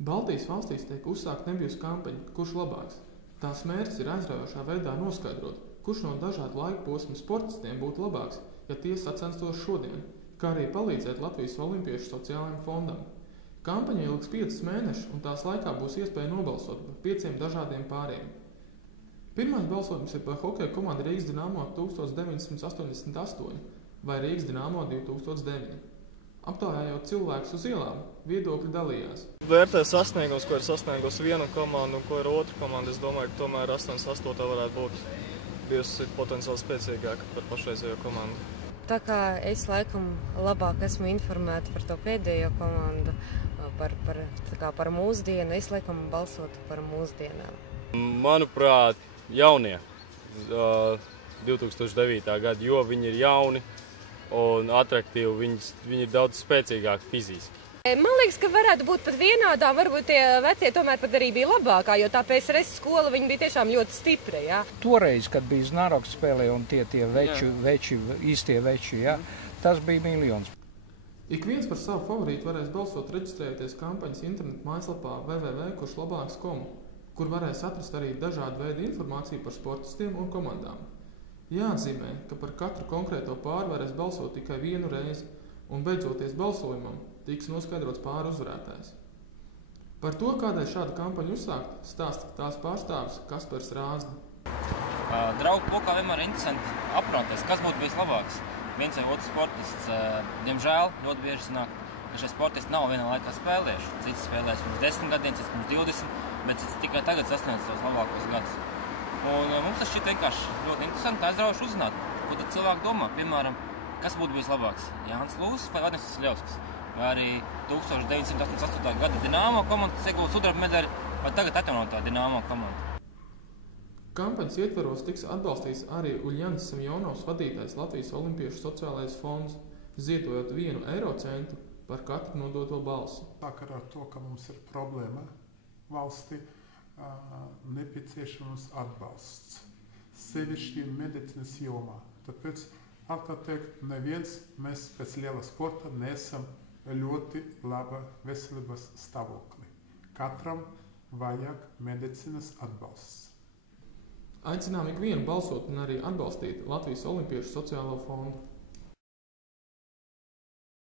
Baltijas valstīs tiek uzsākta nebijus kampaņa "Kurš labāks?". Tās mērķis ir aizraujošā veidā noskaidrot, kurš no dažādu laika posmu sportistiem būtu labāks, ja tie sacenstos šodien, kā arī palīdzēt Latvijas Olimpiešu sociālajiem fondam. Kampaņa ilgs 5 mēnešus, un tās laikā būs iespēja nobalsot par 5 dažādiem pāriem. Pirmais balsojums ir par hokeja komandu Rīgas Dinamo 1988 vai Rīgas Dinamo 2009. Aptaujājot cilvēkus uz ielām, viedokļi dalījās. Vērtē sasniegumus, ko ir sasniegusi viena komanda un ko ir otra komanda. Es domāju, ka tomēr 88. varētu būt bijusi potenciāli spēcīgāka par pašreizējo komandu. Tā kā es laikam labāk esmu informēta par to pēdējo komandu, par mūsdienu, es laikam balsotu par mūsdienām. Manuprāt, jaunie 2009. Gada, jo viņi ir jauni un atraktīvi, viņi ir daudz spēcīgāki fiziski. Man liekas, ka varētu būt pat vienādā, varbūt tie vecie tomēr pat arī bija labākā, jo tā PSRS skola viņi bija tiešām ļoti stipra. Ja? Toreiz, kad bija Znaroks spēlē un tie īstie veči, ja, tas bija miljons. Ik viens par savu favorītu varēs balsot reģistrējoties kampaņas internetu mājaslapā www.kuršlabāks.com, kur varēs atrast arī dažādu veidu informāciju par sportistiem un komandām. Jāatzīmē, ka par katru konkrēto pāri varēs balsot tikai vienu reizi, un beidzoties balsojumam, tiks noskaidrots pāri uzvarētājs. Par to, kādēļ šāda kampaņa uzsākt, stāsta tās pārstāvis Kaspars Rāzna. Draugu lokā vienmēr ir interesanti aprunāties, kas būtu bijis labāks. Viens vai otrs sportists, diemžēl, ļoti bieži sanāk, ka šie sportisti nav vienā laikā spēlējuši. Cits spēlēs pirms 10 gadiem, cits pirms 20, bet cits tikai tagad sasniedz savus labākos gadus. Un mums tas šķiet vienkārši ļoti interesanti, aizraujoši uzzināt, ko tad cilvēki domā. Piemēram, kas būtu bijis labāks? Jānis Lūsis vai Vadnis Vasļevskis? Vai arī 1988. gada Dinamo komanda, kas ieguva sudraba medaļu, vai tagad atjaunotā Dinamo komanda? Kampaņas ietvaros tiks atbalstīts arī Uļjanis Semjonovs vadītais Latvijas Olimpiešu sociālais fonds, ziedojot 1 eiro centu par katru nodoto balsi. Sakarā ar to, ka mums ir problēma valstī, nepieciešams atbalsts, sevišķi medicīnas jomā. Tāpēc, atklāt teikt, neviens mēs pēc liela sporta nesam ļoti laba veselības stāvokli. Katram vajag medicīnas atbalsts. Aicinām ikvienu balsot un arī atbalstīt Latvijas Olimpiešu sociālo fondu.